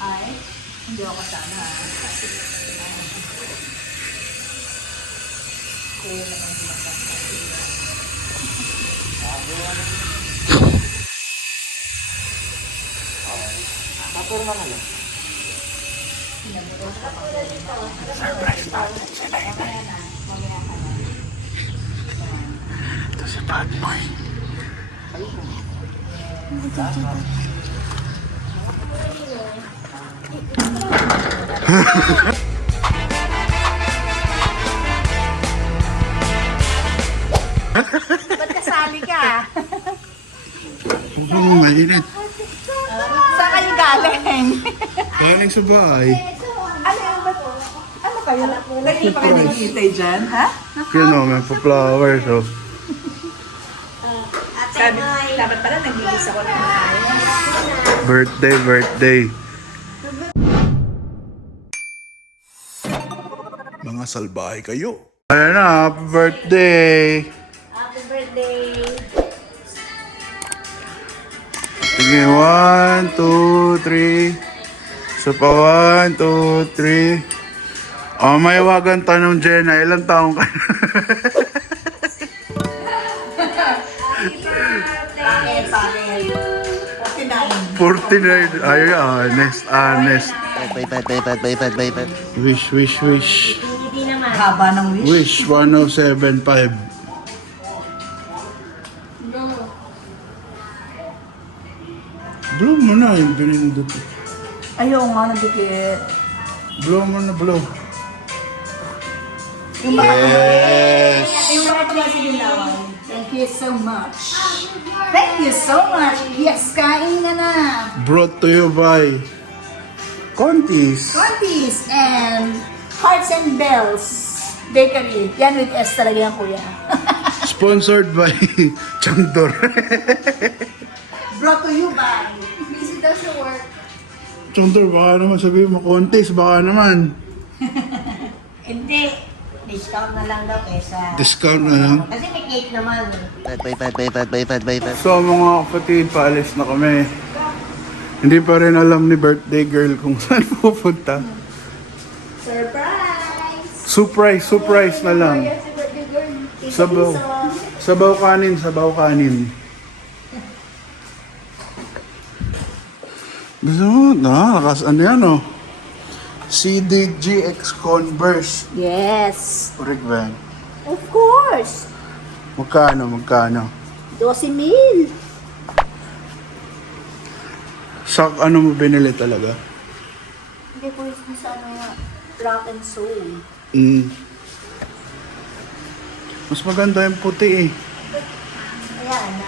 Ay, hindi ako sana. Kuya naman sila Papurma na lang. Surprise natin si Nainay. Ito si Patboy. Ba't kasali ka? Mainit. Saan kayo galing? Galing sa bahay. Ano kayo? Lagi pa kayo nakikita dyan, ha? Yun o, may pa-flowers o. Sabi, dapat pala nag-iis ako ng ayos. Birthday. Mga salbahe kayo. Ayan na, happy birthday. Happy birthday! Sige, 1, 2, 3. So pa 1, 2, 3. Oh, may wagang tanong, Jenna. Ilang taong ka na? Bakit? 49. Ay, honest. Wish. Haba ng wish. Wish, 1075. Blow mo na yung binindot. Ayaw nga, nagdikit. Blow mo na, blow. Yung mga Yes! yung mga tumasin yung lawan. Thank you so much. Thank you so much. Yes, kain nga na. Brought to you by Contis. Contis and Hearts and Bells Bakery. Yan with S talaga yan, kuya. Sponsored by Changdor. Brought to you by Busy daw sa work. Changdor, baka naman sabihin mo Contis, baka naman. Hindi. Discount na lang daw kaysa... Discount na lang. Kasi may cake naman. So mga kapatid, paalis na kami. Hindi pa rin alam ni birthday girl kung saan pupunta. Surprise na lang. Sabaw kanin. Gusto mo? Ano yan oh? CDGX Converse. Yes. Correct ba yan? Of course. Magkano? 12,000. Sa ano mo binili talaga? Hindi po yung sa ano nga, rock and soul. Mas maganda yung puti eh. Ayan na.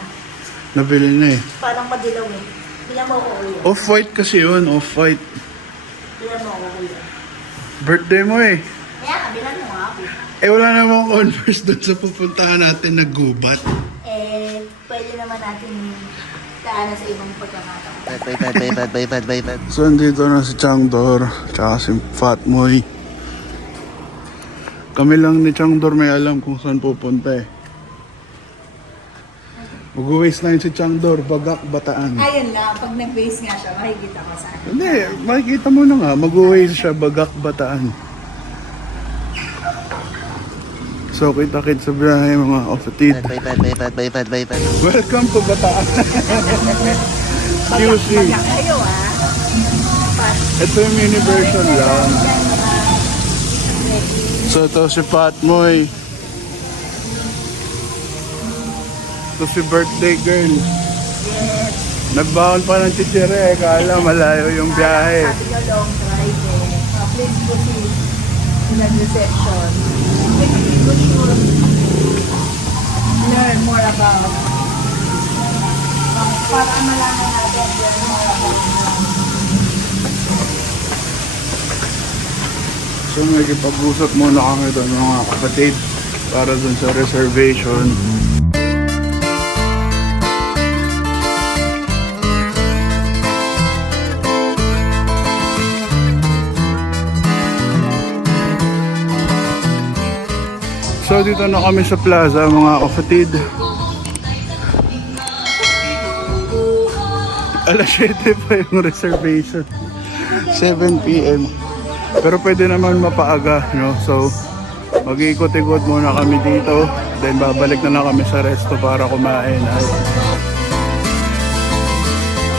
Nabili na eh. Parang madilaw eh. Bilang mo ko kuya. Off-white kasi yun, off-white. Bilang mo ko kuya. Birthday mo eh. Kaya kabilan mo nga ako. Eh wala namang Converse doon sa pupuntahan natin na gubat. Eh, pwede naman natin daanan sa ibang pagkakataon. So andito na si Changdor, tsaka si Fatmoy. Kami lang ni Changdor may alam kung saan pupunta eh. Mag-waste na yun si Changdor, Bagak, Bataan. Ayun lang, pag nag-base nga siya, makikita ko sa akin. Hindi, makikita mo na nga, mag-waste siya, Bagak, Bataan. So kita-kit sa biyahe mga kapatid. Welcome to Bataan. QC. Bagak kayo ah. Ito yung mini version lang. So ito si Patmoy. Ito si birthday girl. Nagbaon pa ng chichire, kala malayo yung biyahe. Sabi niyo long drive eh. Please proceed to the reception. Learn more about para malaman natin learn more about So may kipag-usap muna kami doon mga kapatid para doon sa reservation. So dito na kami sa plaza mga kapatid. Alas 7 pa yung reservation. 7 p.m. Pero pwede naman mapaaga, no? So, mag-iikot-ikot muna kami dito. Then babalik na lang kami sa resto para kumain. Ay,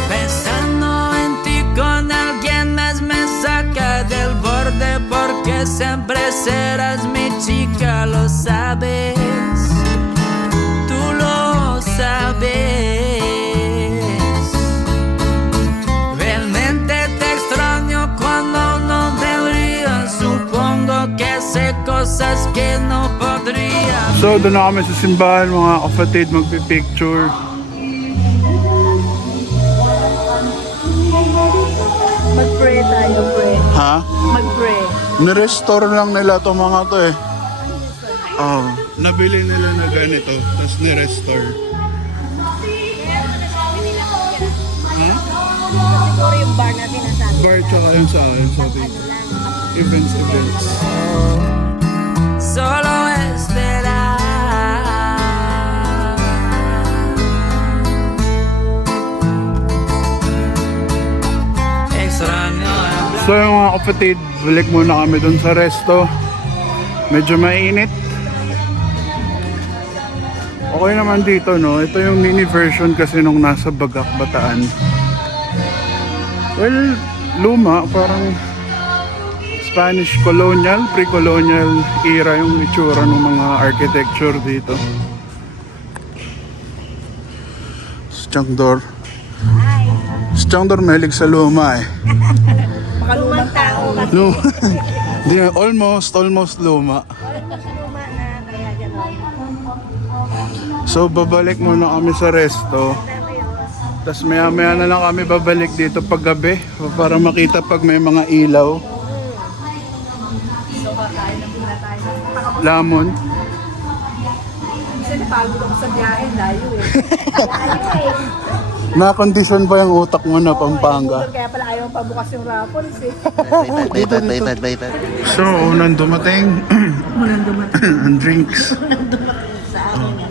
Pensando en ti con alguien más me saca del borde porque siempre serás mi chica, lo sabes, tú lo sabes. Realmente te extraño cuando no debería, supongo que sé cosas que no podría. so, doon na kami sa simbahan, mga kapatid, magpipicture. Mag-pray tayo, pray. Ha? Mag-pray. Nirestore lang nila to mga to eh. Oh, nabili nila na ganito, tapos nirestore. Siguro yung bar natin nasabi. Bar tsaka yung sa akin, sabi. Events. Solo esperar. Extraño hablar. So yung mga kapatid, balik muna kami dun sa resto. Medyo mainit. Okay naman dito, no? Ito yung mini version kasi nung nasa Bagak, Bataan. Well, luma, parang Spanish colonial, pre-colonial era yung itsura ng mga architecture dito. Si Changdor. Si Changdor mahilig sa luma eh. Lumang tao kasi. Luma. Di, almost luma. Almost luma na kaya gano'n. So babalik muna kami sa resto. Tapos maya na lang kami babalik dito pag gabi para makita pag may mga ilaw. So, kakain na muna tayo. Lamon. Kasi napagod ako sa biyahe, layo eh. Nakondisyon ba yung utak mo na Pampanga? Kaya pala ayaw pabukas yung raffles eh. So, unang dumating Munang dumating. ang drinks.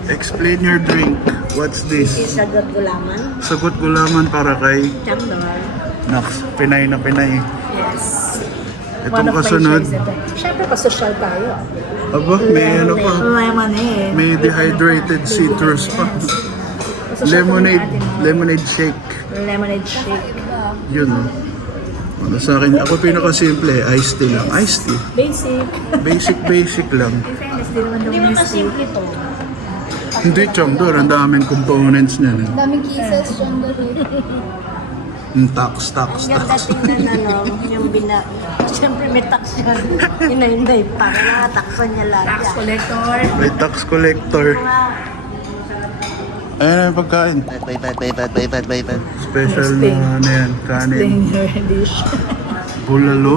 Explain your drink. What's this? Sagot gulaman. Sagot gulaman para kay Chandor. Naks, Pinay na Pinay. Yes. Itong kasunod. Siyempre, pasosyal tayo. Aba, may ano pa. Lemonade. May dehydrated citrus pa. Lemonade shake. Lemonade shake. Yun o. Ano sa akin, ako pinakasimple, iced tea lang. Iced tea. Basic. Basic lang. In fairness, di naman Hindi daw mo yung kasimple to. Hindi, Chongdor, ang daming components niya. Daming kisses, Chandler. Tax. Ganda tingnan yung siyempre may tax yun. Hinay para nakataksan niya lang. tax collector. May tax collector. Ayan ang pagkain. Special na ano yan, kanin. Explain your dish. Bulalo.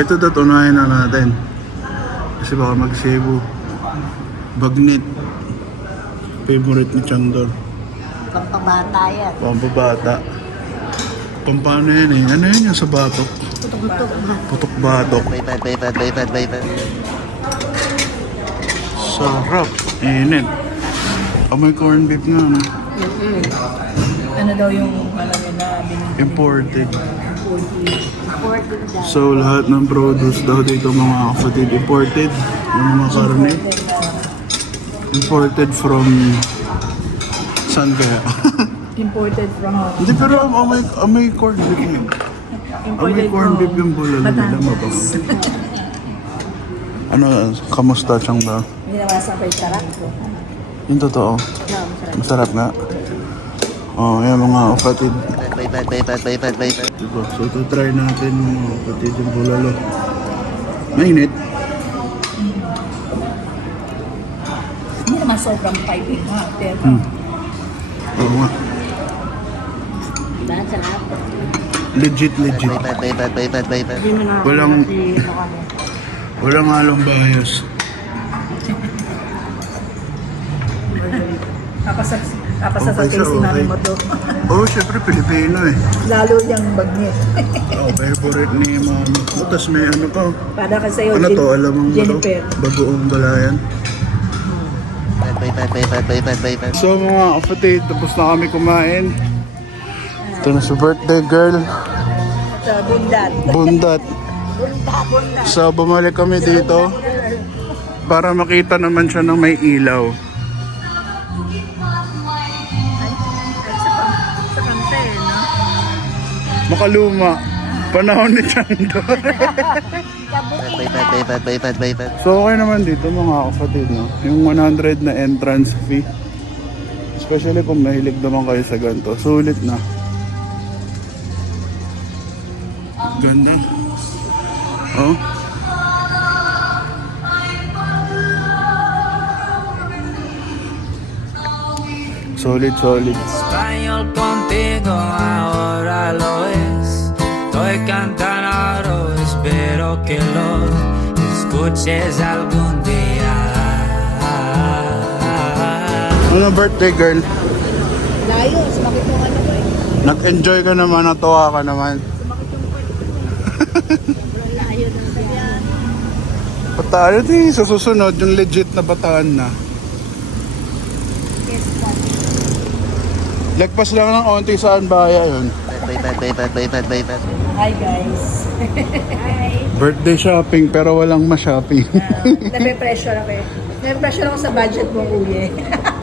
Ito tutunayan na natin. Kasi baka mag-Cebu. Bagnet. Favorite ni Changdor. Pampabata yan. Pampabata. Pampano yan eh. Ano yun yung sa batok? Putok batok. Sarap. Init. May corned beef nga. No? Ano daw yung alam niya na binili? Imported. Important dahil. So lahat ng produce daw dito mga kapatid imported. Yung mga karne. Imported from... Saan kaya? Imported from Hindi pero may corned beef yun. May corned beef yung bulalo nila. Batangas. Ano, kamusta siyang ba? Minawasa pa yung sarap ko. Yung totoo. Masarap nga. Oh, yan mga kapatid. Diba? So, ito try natin mga kapatid yung bulalo. Mainit. Hindi naman sobrang piping ha. Pero Oo nga. Dahil sarap. Legit. Hindi mo na Walang halong bias. Kapasa sa Okay siya, tasting namin okay. mo to. Oh, syempre Pilipino eh. Lalo yung bagnet. Oh, favorite ni Mami. Oh, tas may ano pa. Para ka sa'yo, Ano to? Alam mo ba to? Jennifer. Bagoong galayan. So mga kapatid, tapos na kami kumain. Ito na sa birthday girl. Sa bundat. Bundat. Bundat. So, bumalik kami dito para makita naman siya ng may ilaw. Sa kante, no? Makaluma. Panahon ni Chandor. So, okay naman dito mga kapatid, no? Yung 100 na entrance fee. Especially kung mahilig naman kayo sa ganito. Sulit na. Ganda. Oh. Solid, solid. Español contigo ahora lo es. Estoy cantando, espero que lo escuches algún día. Ano birthday girl? Layo, sumakit mo ano ba eh. Nag-enjoy ka naman, natuwa ka naman. Layo na siya. Bataan eh, sa susunod, yung legit na bataan na. Lagpas lang ng onti saan baya yun. Hi guys. Hi. Birthday shopping pero walang ma-shopping. Nape-pressure ako eh. Nape-pressure ako sa budget mo, kuya.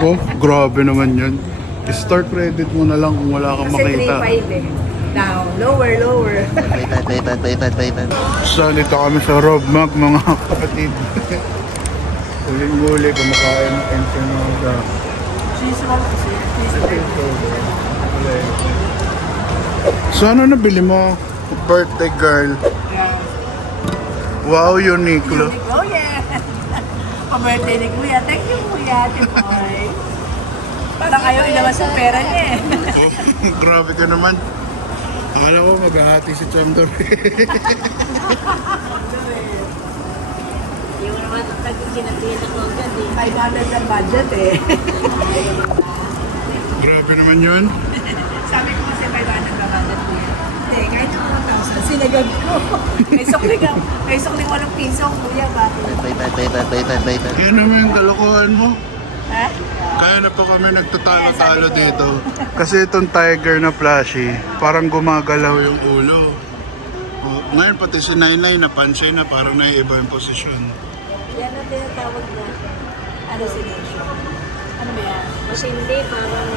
Oh, grabe naman yun. Start credit mo na lang kung wala kang Kasi makita. 3.5 eh. Down. Lower, lower. So, dito kami sa Robmac, mga kapatid. Uling-uli, kumakain ng empanada. Cheese roll kasi. Cheese roll. So, ano nabili mo? Birthday girl. Wow, Uniqlo. Oh yeah. Pa-birthday ni kuya. Thank you kuya, Timoy. Parang ayaw ilabas ang pera niya eh. Grabe ka naman. Akala ko maghahati si Chandor. Yung naman ang tag-kinatiyan ako agad eh. 500 ang budget eh. Grabe naman yun. Sabi ko kasi 500 ang budget kuya. Hindi, kahit ako 1,000, sinagag ko. May sukling 8 piso kuya ba? Yan naman yung kalokohan mo. Ha? Kaya na pa kami nagtatalo-talo dito. Kasi itong tiger na plushie, parang gumagalaw yung ulo. Oh, ngayon pati si Nainay napansin na parang naiiba yung posisyon. Yan ang tinatawag na hallucination. Ano ba yan? Kasi hindi, parang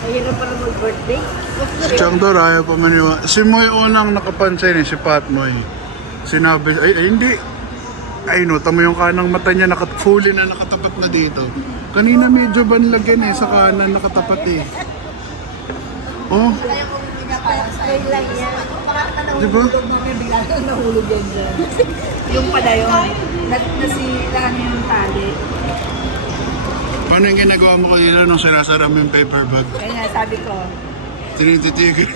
mahirap parang mag-birthday. Si Chandor ayaw pa maniwa. Si Moy unang nakapansin si Patmoy. Sinabi, ay hindi. Ay no, tamo yung kanang mata niya fully na nakatapat na dito. Kanina medyo banlag yan sa kanan nakatapat eh. Oh, Wait lang yan. di ba? Bigla na nahulog yan dyan. Yung pala yun, nasira niya yung tali. Paano yung ginagawa mo kanina nung sinasara mo yung paper bag? Kaya nga, sabi ko, Tinititigil.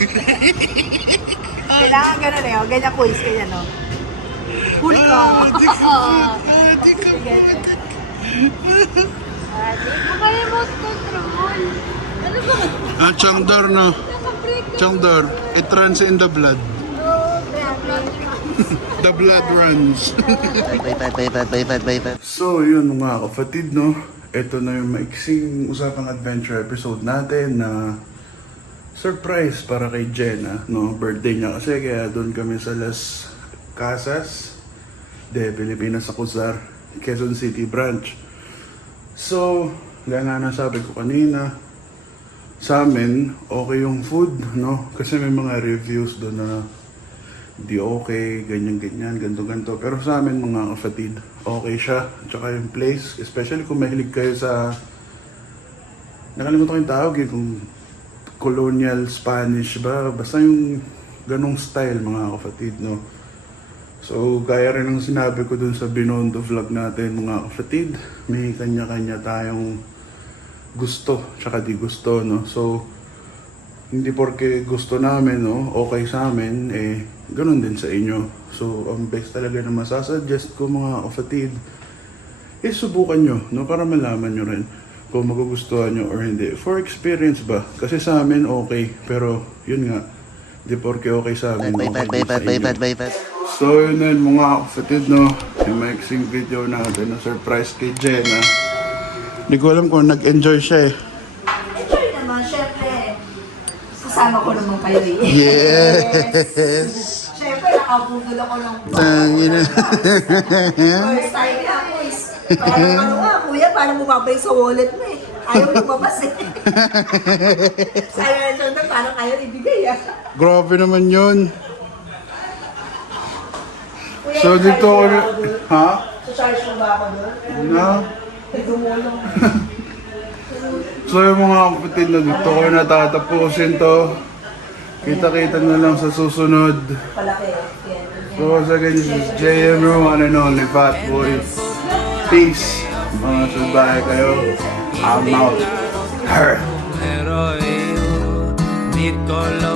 kailangan gano'n eh, ganyan quiz, ganyan no. Cool ka. Di ka. Di mo kaya mag-control. Ano ba? Ah, Chandor no. Chandor, it runs in the blood. Oh, grabe. The blood runs. So yun mga kapatid no. Ito na yung maiksing usapang adventure episode natin na surprise para kay Jenna, no? Birthday niya kasi kaya doon kami sa Las Casas de Pilipinas sa Cuzar, Quezon City branch. So, gaya nga nasabi ko kanina, sa amin, okay yung food, no? Kasi may mga reviews doon na di okay, ganyan-ganyan, ganto-ganto. Pero sa amin mga kapatid, okay siya. Tsaka yung place, especially kung mahilig kayo sa, nakalimutan ko yung tawag eh, kung colonial Spanish ba? Basta yung ganong style mga kapatid, no? So, gaya rin ng sinabi ko dun sa Binondo vlog natin mga kapatid, may kanya-kanya tayong gusto, tsaka di gusto, no? So, hindi porke gusto namin, no? Okay sa amin, eh, ganun din sa inyo. So, ang best talaga na masasuggest ko mga kapatid, is subukan nyo, no? Para malaman nyo rin kung magugustuhan nyo or hindi. For experience ba? Kasi sa amin okay, pero yun nga, di porke okay sa amin, okay din sa inyo. So yun na yun, mga kapatid, no? Yung maiksing video natin na surprise kay Jenna. Hindi ko alam kung nag-enjoy siya eh. Enjoy naman, syempre. Si Kasama ko naman kayo eh. Yes! Siyempre, nakabudol ako ng Tangina. first time nga po is, parang ano nga, kuya, paano bumabalik sa wallet mo eh? Ayaw lumabas eh. Sabi na siya na, parang ayaw ibigay ah. Grabe naman yun. Kuya, So dito ako na... Ha? So charge mo ba ako doon? Na? Dumulong. So yung mga kapatid na dito ko natatapusin to. Kita-kita na lang sa susunod. Palaki. Yan. So once again, this is JM, your one and only Fat Boy. Peace. Mga sabay kayo. I'm out. Her. Pero io mi collo